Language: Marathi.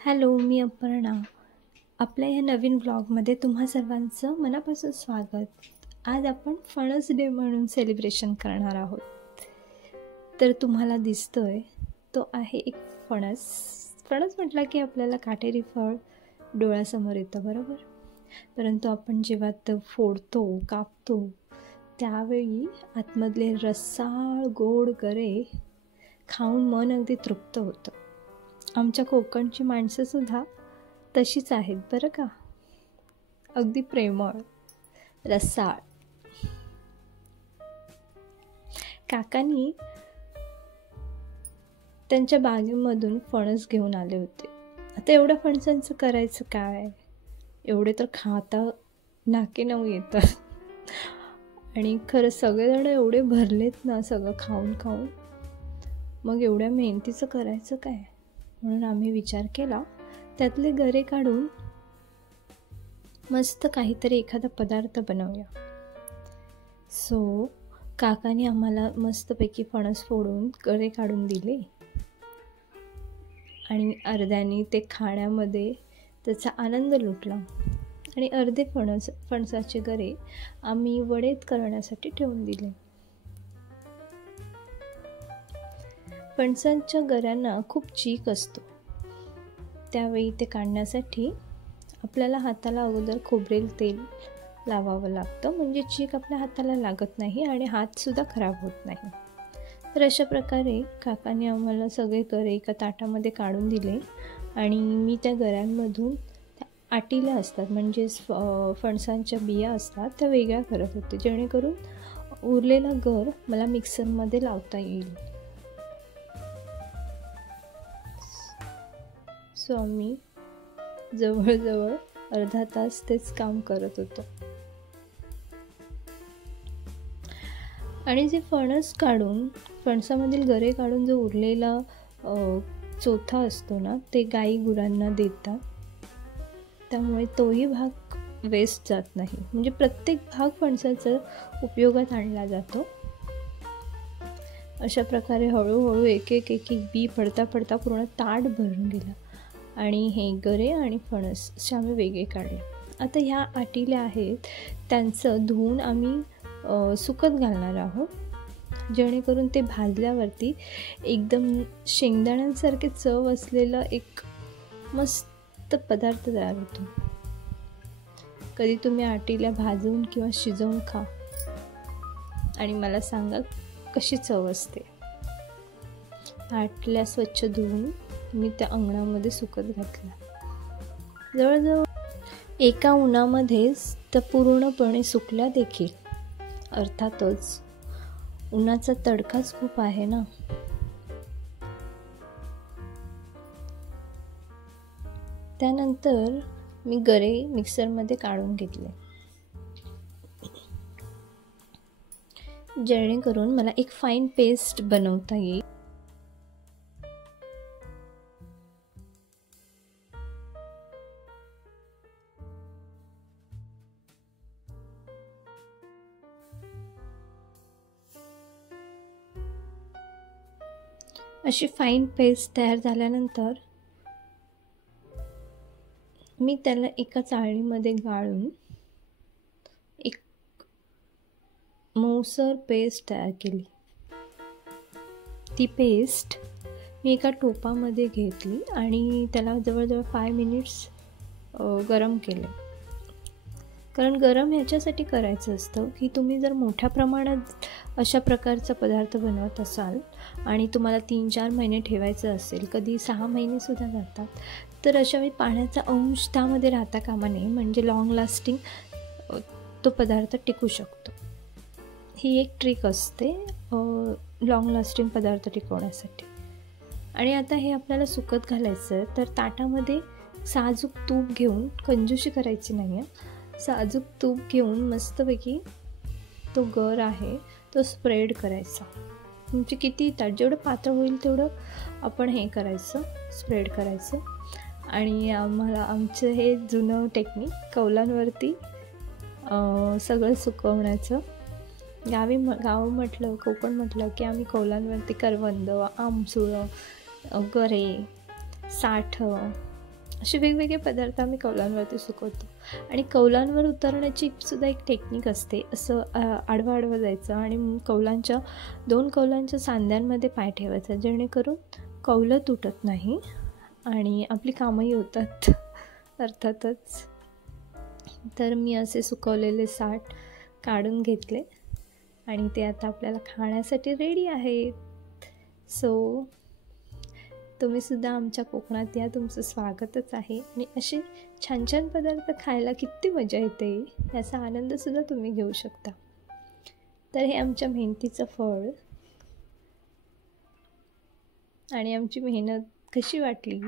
हॅलो, मी अपर्णा. आपल्या या नवीन ब्लॉगमध्ये तुम्हा सर्वांचं मनापासून स्वागत. आज आपण फणस डे म्हणून सेलिब्रेशन करणार आहोत. तर तुम्हाला दिसतोय तो आहे एक फणस. फणस म्हटला की आपल्याला काटेरी फळ डोळ्यासमोर येतं, बरोबर? परंतु आपण जेव्हा तो फोडतो, कापतो, त्यावेळी आतमधले रसाळ गोड गरे खाऊन मन अगदी तृप्त होतं. आमच्या कोकणची माणसंसुद्धा तशीच आहेत बरं का, अगदी प्रेमळ, रसाळ. काकांनी त्यांच्या बागेमधून फणस घेऊन आले होते. आता एवढ्या फणसांचं करायचं काय? एवढे तर खाता नाके नऊ येतात. आणि खरं सगळेजण एवढे भरलेत ना, सगळं खाऊन खाऊन, मग एवढ्या मेहनतीचं करायचं काय? म्हणून आम्ही विचार केला, त्यातले गरे काढून मस्त काहीतरी एखादा पदार्थ बनवूया. सो काकाने आम्हाला मस्तपैकी फणस फोडून गरे काढून दिले आणि अर्ध्याने ते खाण्यामध्ये त्याचा आनंद लुटला आणि अर्धे फणसाचे गरे आम्ही वडेत करण्यासाठी ठेवून दिले. फणसांच्या गऱ्यांना खूप चीक असतो. त्यावेळी ते काढण्यासाठी आपल्याला हाताला अगोदर खोबरेल तेल लावावं लागतं, म्हणजे चीक आपल्या हाताला लागत नाही आणि हातसुद्धा खराब होत नाही. तर अशा प्रकारे काकाने आम्हाला सगळे गरे एका ताटामध्ये काढून दिले आणि मी त्या गऱ्यांमधून आटीला असतात, म्हणजेच फणसांच्या बिया असतात, त्या वेगळ्या करत होते, जेणेकरून उरलेला गर मला मिक्सरमध्ये लावता येईल. सो आम्ही जवळजवळ अर्धा तास तेच काम करत होतो. आणि जे फणसामधील गरे काढून जो उरलेला चोथा असतो ना, ते गाई गुरांना देतात. त्यामुळे तोही भाग वेस्ट जात नाही, म्हणजे प्रत्येक भाग फणसाचा उपयोगात आणला जातो. अशा प्रकारे हळूहळू एक एक बी पडता पडता पूर्ण ताट भरून गेला आणि हे गरे आणि फणस असे आम्ही वेगळे काढले. आता ह्या आटिल्या आहेत, त्यांचं धुवून आम्ही सुकत घालणार आहोत, जेणेकरून ते भाजल्यावरती एकदम शेंगदाण्यांसारखे चव असलेलं एक मस्त पदार्थ तयार होतो. कधी तुम्ही आटिल्या भाजून किंवा शिजवून खा आणि मला सांगा कशी चव असते. आटल्या स्वच्छ धुवून मी त्या अंगणामध्ये सुकत घातला. जवळजवळ एका उन्हामध्येच त्या पूर्णपणे सुकल्या देखील. अर्थातच उन्हाचा तडकाच खूप आहे ना. त्यानंतर मी गरे मिक्सरमध्ये काढून घेतले, जेणेकरून मला एक फाईन पेस्ट बनवता येईल. अशी फाईन पेस्ट तयार झाल्यानंतर मी त्याला एका चाळणीमध्ये गाळून एक मऊसर पेस्ट तयार केली. ती पेस्ट मी एका टोपामध्ये घेतली आणि त्याला जवळजवळ 5 मिनिट्स गरम केले. कारण गरम ह्याच्यासाठी करायचं असतं की तुम्ही जर मोठ्या प्रमाणात अशा प्रकारचा पदार्थ बनवत असाल आणि तुम्हाला 3-4 महिने ठेवायचं असेल, कधी 6 महिनेसुद्धा जातात, तर अशावेळी पाण्याचा अंश त्यामध्ये राहता कामा नये, म्हणजे लॉंग लास्टिंग तो पदार्थ टिकू शकतो. ही एक ट्रिक असते लॉंग लास्टिंग पदार्थ टिकवण्यासाठी. आणि आता हे आपल्याला सुकत घालायचं, तर ताटामध्ये साजूक तूप घेऊन, कंजूशी करायची नाही आहे, साजूक तूप घेऊन मस्तपैकी तो गर आहे तो स्प्रेड करायचा. म्हणजे किती ताट, जेवढं पातळ होईल तेवढं आपण हे करायचं, स्प्रेड करायचं. आणि आम्हाला आमचं हे जुनं टेक्निक कौलांवरती सगळं सुकवण्याचं. गाव म्हटलं, कोकण म्हटलं की आम्ही कौलांवरती करवंद, आमसुळं, गरे साठ असे वेगवेगळे पदार्थ आम्ही कौलांवरती सुकवतो. आणि कौलांवर उतरण्याची सुद्धा एक टेक्निक असते. असं आडवं आडवं जायचं आणि दोन कौलांच्या सांध्यांमध्ये पाय ठेवायचा, जेणेकरून कौलं तुटत नाही आणि आपली कामंही होतात अर्थातच. तर मी असे सुकवलेले साठ काढून घेतले आणि ते आता आपल्याला खाण्यासाठी रेडी आहेत. सो तुम्हीसुद्धा आमच्या कोकणात या, तुमचं स्वागतच आहे. आणि असे छान छान पदार्थ खायला किती मजा येते, याचा आनंदसुद्धा तुम्ही घेऊ शकता. तर हे आमच्या मेहनतीचं फळ. आणि आमची मेहनत कशी वाटली